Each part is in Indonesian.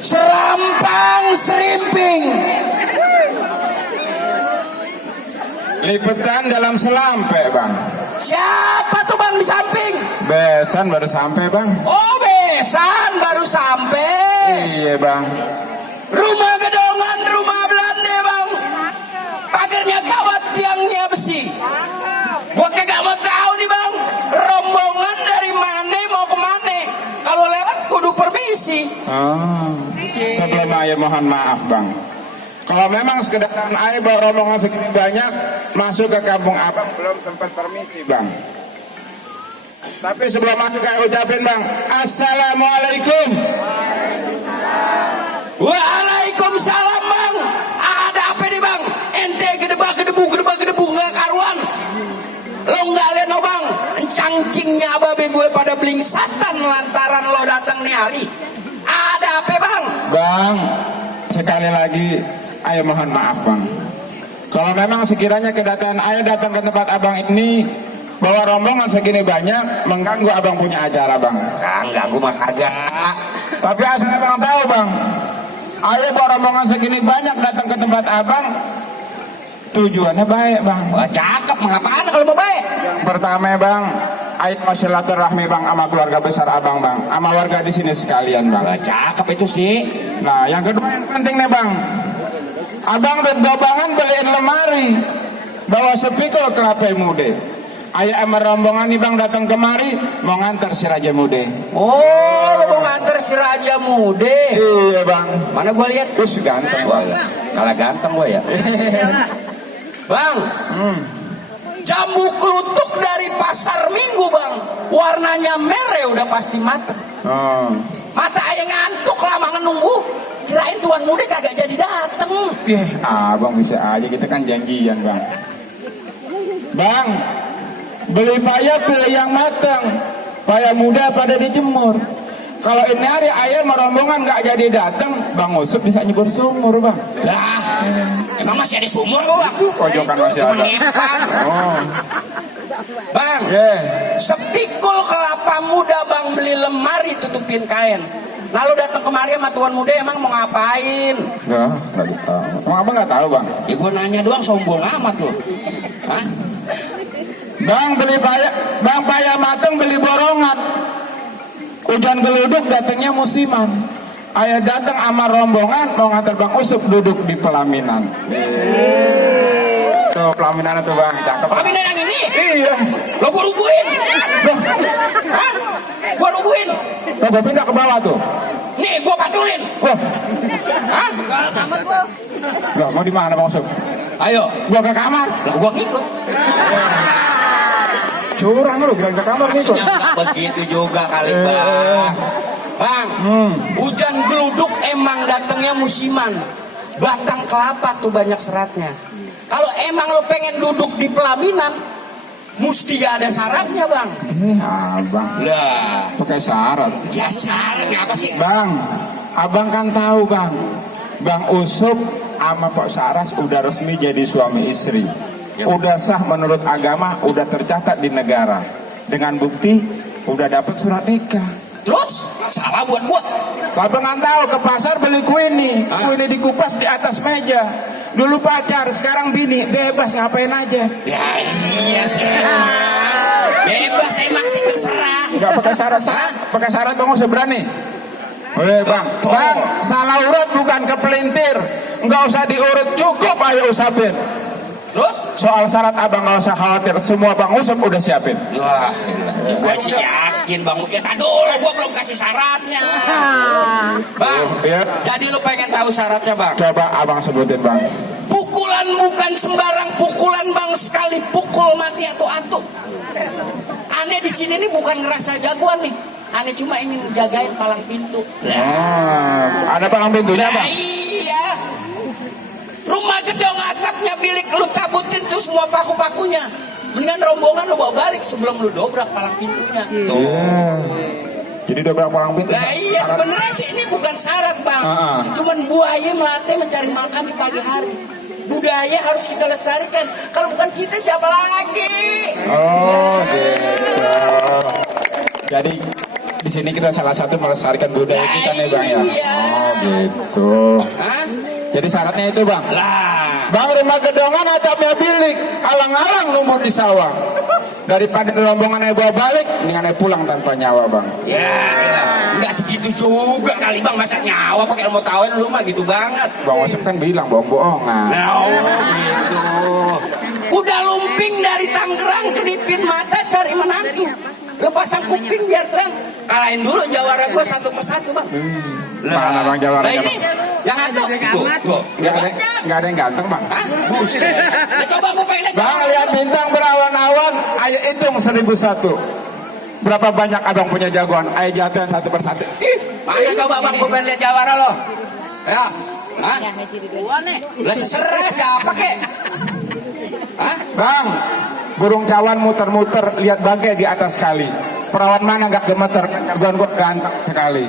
Serampang serimping. Lipetan dalam selampe bang. Siapa tuh bang di samping? Besan baru sampai bang. Oh besan baru sampai. Iya bang. Rumah gedongan, rumah Belanda bang. Pagarnya kawat, tiangnya besi. Gua kagak mau tahu nih bang. Rombongan dari mana mau kemana? Kalau lewat kudu permisi. Oh, sebelum ayah mohon maaf bang. Kalau memang sekedar ayah bawa rombongan segini banyak masuk ke kampung abang belum sempat permisi bang. Tapi sebelum masuk ayah ucapin bang, assalamualaikum. Waalaikumsalam bang. Ada apa nih bang? Ente gedebu nggak karuan. Lo nggak lihat no bang? Encangcingnya babe gue pada blingsatan lantaran lo datang nih hari. Ada apa bang? Bang, sekali lagi ayah mohon maaf bang. Kalau memang sekiranya kedatangan ayah datang ke tempat abang ini bawa rombongan segini banyak mengganggu abang punya acara bang. Ganggu mah kagak. Tapi asal abang tahu bang, ayah bawa rombongan segini banyak datang ke tempat abang tujuannya baik bang. Wah cakep, mengapaan kalau mau baik? Pertama bang, ayah mau silaturahmi bang sama keluarga besar abang bang, sama warga di sini sekalian bang. Wah cakep itu sih. Nah yang kedua yang penting nih bang, abang berdobangan beliin lemari, bawa sepikul kelapa muda. Ayah sama rombongan nih bang datang kemari mau ngantar si Raja Mude. Oh, lo mau nganter si Raja Mude? Iya bang. Mana gue lihat? Terus ganteng bang. Kalah ganteng gue ya. Bang, jambu kelutuk dari pasar Minggu bang, warnanya merah udah pasti matang. Oh. Mata ayah ngantuk lama nunggu, kirain Tuan Mude kagak jadi dateng. Abang bisa aja kita kan janjian bang. Bang, beli paya pilih yang matang, paya muda pada dijemur. Kalau ini hari ayah mau rombongan nggak jadi datang, bang Usup bisa nyebur sumur bang. Dah, emang masih ada sumur gua? Pojokan masih ada. Oh. Bang, sepikul kelapa muda bang beli lemari tutupin kain. Lalu datang kemari sama Tuan Muda emang mau ngapain? Nggak tahu. Emang abang nggak tahu bang? Ya gua nanya doang, sombong amat lo. Hah? Bang beli paya, bang paya mateng beli borongan. Hujan geluduk datangnya musiman. Ayah datang sama rombongan mau ngantar bang Usup duduk di pelaminan. Tuh pelaminan itu bang, cakep. Pelaminan yang ini? Iya. Lo gua rubuhin? Hah? Gua rubuhin? Lo gua pindah ke bawah tuh. Nih gua padulin. Wah, Hah? loh, mau di mana bang Usup? Ayo, Gua ke kamar. lah gua ngikut. Curang lu, bilang ke kamar nih tuh. Begitu juga kali bang. Bang, hujan geluduk emang datangnya musiman. Batang kelapa tuh banyak seratnya. Kalau emang lo pengen duduk di pelaminan, mesti ada syaratnya bang. Abang, Lah, pakai syarat. ya syaratnya apa sih? Bang, abang kan tahu bang, Bang Usup sama Pak Saras udah resmi jadi suami istri. Udah sah menurut agama, udah tercatat di negara. Dengan bukti, udah dapat surat nikah. Terus, salah buat gua. Abang kan tahu ke pasar beli kue nih, kue ini dikupas di atas meja. Dulu pacar, sekarang bini, bebas ngapain aja. Ya iya sih. Bebas emang sih terserah. Nggak pakai syarat, pakai syarat bang Usup berani. Bang, bang, salah urut bukan kepelintir. Nggak usah diurut, cukup ayo usapin. Terus? Soal syarat abang nggak usah khawatir, semua bang Usup udah siapin. Wah, gua sih yakin bang. Ya tadi dulu gua belum kasih syaratnya. Bang, Ya. jadi lu pengen tahu syaratnya bang? Coba abang sebutin bang. Pukulan bukan sembarang pukulan bang, sekali pukul mati atau Aneh di sini nih bukan ngerasa jagoan nih. Aneh cuma ingin jagain palang pintu. Ada palang pintunya Nah, bang. iya. Rumah gedong atapnya bilik lu cabutin tuh semua paku-pakunya. Mendingan rombongan lu bawa balik sebelum lu dobrak palang pintunya. Tuh. Jadi dobrak palang pintu. Nah iya sebenarnya sih ini bukan syarat bang. Cuman buaya melatih mencari makan di pagi hari. Budaya harus kita lestarikan. Kalau bukan kita siapa lagi? Oh gitu. Jadi di di sini kita salah satu melestarikan budaya kita nih bang ya. Iya. Oh gitu. Hah? Jadi syaratnya itu bang. Lah. Bang rumah gedongan atapnya bilik, alang-alang numbuh di sawah. Daripada rombongan ayo bawa balik, mendingan ayo pulang tanpa nyawa bang. Ya, nggak segitu juga kali bang, masa nyawa pakai mau tahuin lu mah gitu banget. Bang Wasip kan bilang bohong-bohongan. Nah, oh gitu. Kuda lumping dari Tangerang kedipin mata cari menantu. Lepasang kuping biar terang. Kalahin dulu jawara gue satu persatu bang. Mana bang jawara? Nah ini yang ganteng. Tuh. Nggak ada yang ganteng bang. Hah? Buset. Nah, coba gue pengen Bang lihat bintang berawan-awan, ayo hitung 1001. Berapa banyak abang punya jagoan? Ayo jatuhin satu persatu. Mana coba bang, gue pengen lihat jawara lo. Ya. Hah? Lah terserah siapa kek? Hah? Bang, burung cawan muter-muter, lihat bangkai di atas kali. Perawan mana gak gemeter? Jagoan gua ganteng sekali.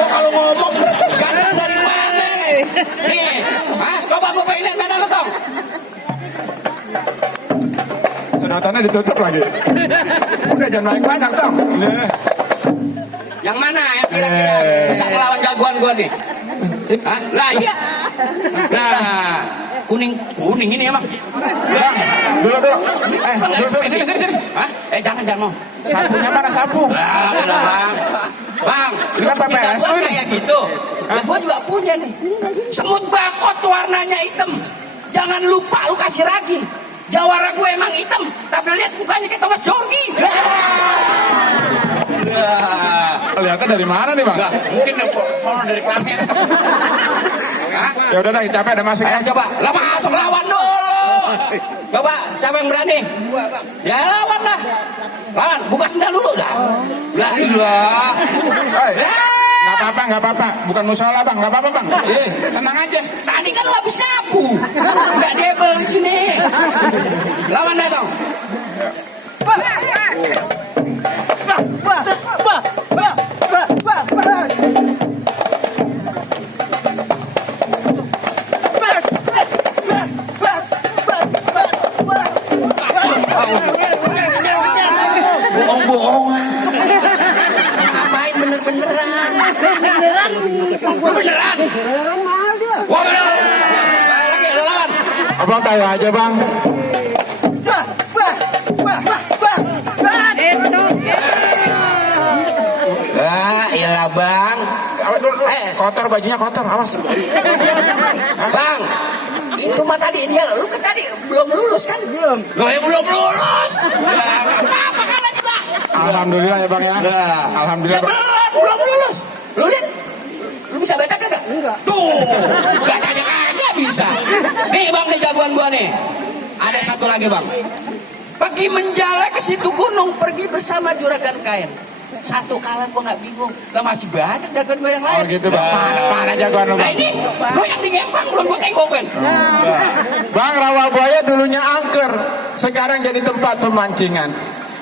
Lo kalau ngomong ganteng dari mana? Nih, hah? Coba gue pengen lihat mana lo tong? Sedotannya ditutup lagi. Udah jangan banyak tong. Yang mana yang kira-kira bisa ngelawan jagoan gue nih? Hah? Lah iya. Nah, kuning ini emang. Bang, dulu. Dulu sini. Hah? Jangan mau. Sapunya mana sapu? Lah, bang. Bang, Ini kan PPS jagoan kayak gitu. Nah, gue juga punya nih. Semut bakot warnanya hitam. Jangan lupa lu kasih lagi. Jawara gue emang hitam, tapi lihat mukanya kayak Thomas Jorgi. Lihatnya dari mana nih bang? Nah, mungkin follow dari Klamen. Ya udah dah, capek ada masuk ya. Coba, lah masuk lawan dulu. Coba, siapa yang berani? Ya lawan lah. Lawan, buka sendal dulu dah. Lah ilah. Nggak apa-apa. Bukan musola bang, nggak apa-apa bang. Tenang aja. Tadi kan lu habis nyapu. Nggak debel di sini. Lawan dah dong. Bohong-bohongan. Ngapain bener-beneran? Beneran. Wah, beneran. Lagi lu lawan. Abang tahu aja bang. Iyalah bang. Kotor bajunya kotor, awas. Bang, itu mah tadi dia, lu kan tadi belum lulus kan? Belum. Lo yang belum lulus. Apa kalah juga? Alhamdulillah ya bang ya. Alhamdulillah. Belum lulus. Lu lihat, lu bisa baca kagak? Enggak. Tuh, bacanya kagak bisa. Nih bang, nih jagoan gua nih. Ada satu lagi bang. Pergi menjala ke situ gunung, pergi bersama juragan kain. Satu kalah gua nggak bingung. Lah masih banyak jagoan gua yang lain. Oh gitu bang. Mana jagoan lu Nah bang? ini, lu yang di Ngempang belum gua tengokin. Bang Rawabuaya dulunya angker, sekarang jadi tempat pemancingan.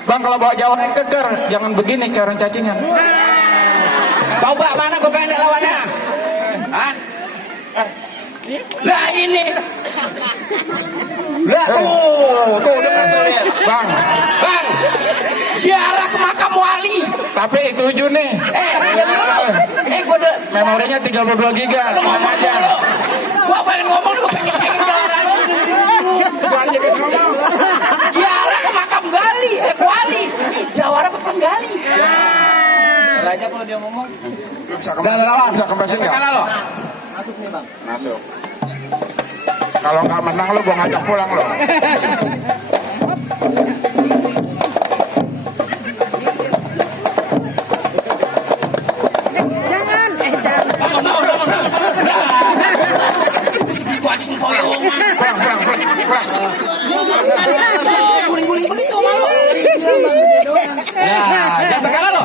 Bang kalau bawa Jawa keker, jangan begini kayak orang cacingan. Coba mana gua pengen lihat lawannya? Hah? Lah ini. Lah tuh Bang, ziarah ke makam wali. tapi tujuh nih. Diam dulu. Gua udah Memorinya 32 giga. lu ngomong aja. Gua pengen ngomong, gua pengen cengin jawara lu. Ziarah ke makam gali, wali. Jawara ke tukang gali. Aja kalau dia ngomong. Bisa kempesin nggak? Kalah lo. Masuk nih bang. Masuk. Kalau nggak menang lo gua ngajak pulang lo. Guling-guling begitu malu. Ya, jangan kalah lo.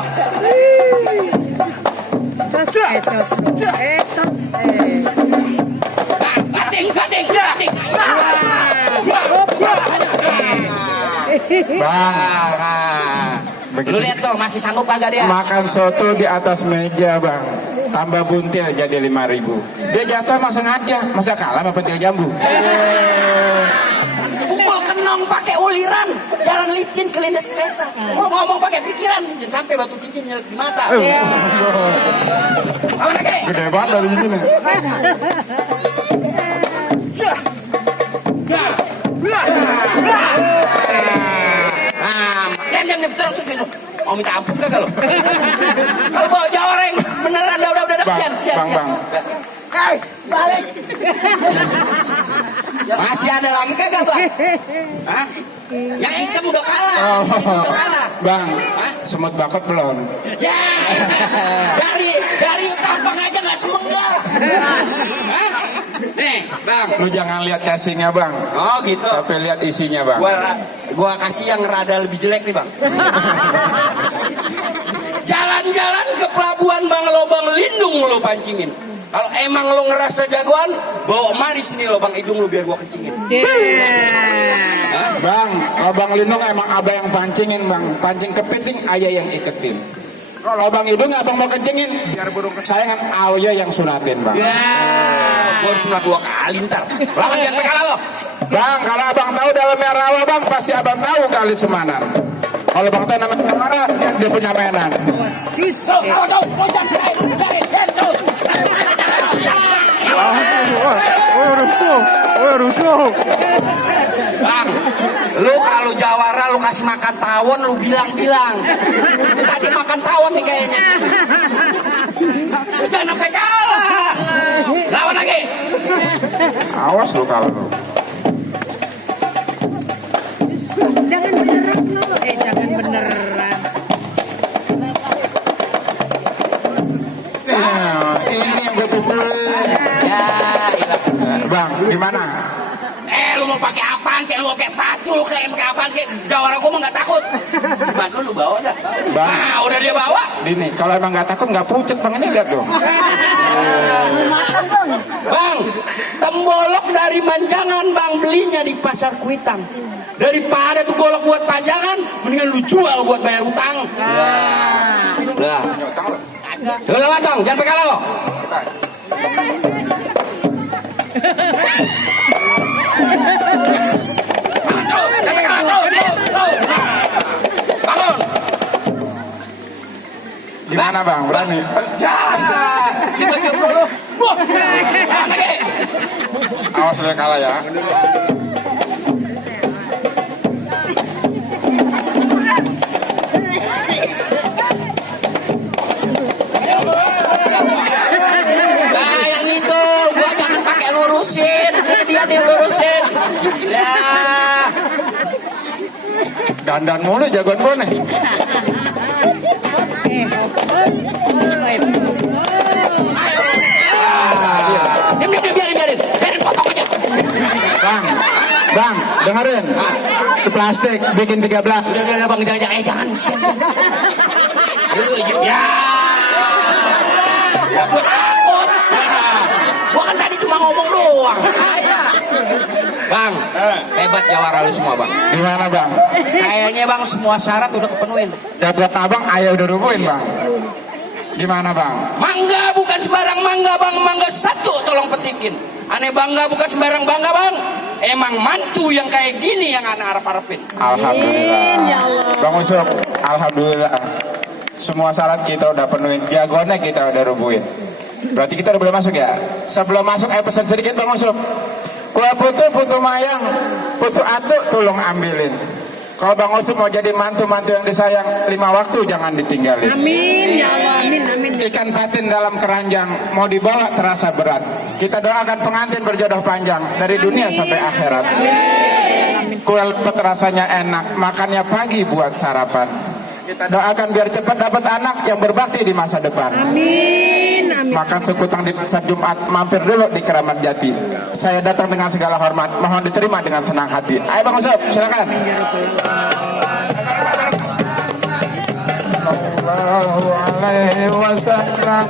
Bating. Bang, Lu lihat tuh masih sanggup kagak dia? makan soto di atas meja bang, tambah buntil jadi 5.000. Dia jatuh masa sengaja, masa kalah sama pentil jambu. Pukul kena Renong pakai uliran, jalan licin kelindes kereta. Kalau ngomong pakai pikiran, jangan sampai batu cincin nyelip di mata. Apa lagi? Gede banget dari sini nih. Dan terus itu. Mau minta ampun kagak lo? Kalau bawa jawareng beneran udah Bang, bang. Hei, balik. Masih ada lagi kagak, Bang? Hah? Yang hitam udah kalah. Udah kalah. Bang, semut bakot belum? Ya. Dari tampang aja nggak semenggal. Hah? Nih, Bang. Lu jangan lihat casingnya, Bang. Oh, gitu. Tapi lihat isinya, Bang. Gua kasih yang rada lebih jelek nih, Bang. Jalan-jalan ke pelabuhan Bang Lobang Lindung lu pancingin. Kalau emang lu ngerasa jagoan, bawa mari sini lobang hidung lu biar gua kencingin. Bang, lobang lindung emang abang yang pancingin, Bang. Pancing kepiting, ayah yang iketin. Kalau lobang hidung abang mau kencingin, biar burung kesayangan ayah yang sunatin, Bang. Ya, gua harus sunat 2 kali ntar. Lawan jangan kalah lo. Bang, kalau abang tahu dalamnya rawa, Bang, pasti abang tahu kali Semanan. Kalau bang tahu namanya mana, dia punya mainan. Rusuh. Bang, lu kalau jawara lu kasih makan tawon lu bilang-bilang. Ini tadi makan tawon nih kayaknya. Jangan sampai kalah. Lawan lagi. Awas lu kalau lu. Jangan beneran lo. Jangan beneran. Ini yang gue tunggu. Ya, ilah. Bang, gimana? Lu mau pakai apaan? Kayak lu mau pakai pacul, kayak pakai apaan? Kayak jawara gua mah nggak takut. Gimana lu bawa dah? Bang. Nah, udah dia bawa. Ini kalau emang nggak takut nggak pucet, Bang, ini lihat tuh. Bang, tembolok dari Manjangan, Bang, belinya di pasar Kuitang. Daripada tuh golok buat pajangan, mendingan lu jual buat bayar utang. Lah. Lu lawan dong, jangan pakai lo. Bangun. Gimana, Bang? Berani? Dikejut dulu. Lagi. Awas udah kalah ya. Nah, yang itu gua jangan pakai lurusin. Dia nih lurusin. Ya. Dandan mulu jagoan gue nih. Biarin potong aja. Bang, dengerin. Itu plastik, bikin 13. Udah Bang, jangan. Ya. Ya gua takut. Gua kan tadi cuma ngomong doang. Bang, hebat jawara lu semua, Bang. Gimana, Bang? Kayaknya Bang semua syarat udah kepenuhin. Jagoan abang ayah udah rubuhin, Bang. Gimana, Bang? Mangga bukan sembarang mangga, Bang. Mangga satu tolong petikin. Aneh bangga bukan sembarang bangga, Bang. Emang mantu yang kayak gini yang anak harap-harapin. Alhamdulillah. Bang Usop, alhamdulillah. Semua syarat kita udah penuhin, jagoannya kita udah rubuhin. Berarti kita udah boleh masuk ya? Sebelum masuk, pesan sedikit, Bang Usop. Kue putu mayang, putu atu tolong ambilin. Kalau Bang Usop mau jadi mantu-mantu yang disayang, 5 waktu jangan ditinggalin. Amin ya Allah, amin. Ikan patin dalam keranjang mau dibawa terasa berat. Kita doakan pengantin berjodoh panjang dari dunia sampai akhirat. Kue lepet rasanya enak, makannya pagi buat sarapan. Kita doakan biar cepat dapat anak yang berbakti di masa depan. Amin. Makan sekutang di saat Jumat, mampir dulu di Keramat Jati. Saya datang dengan segala hormat, mohon diterima dengan senang hati. Ayo Bang Usop, silakan. Sallallahu alaihi wasallam.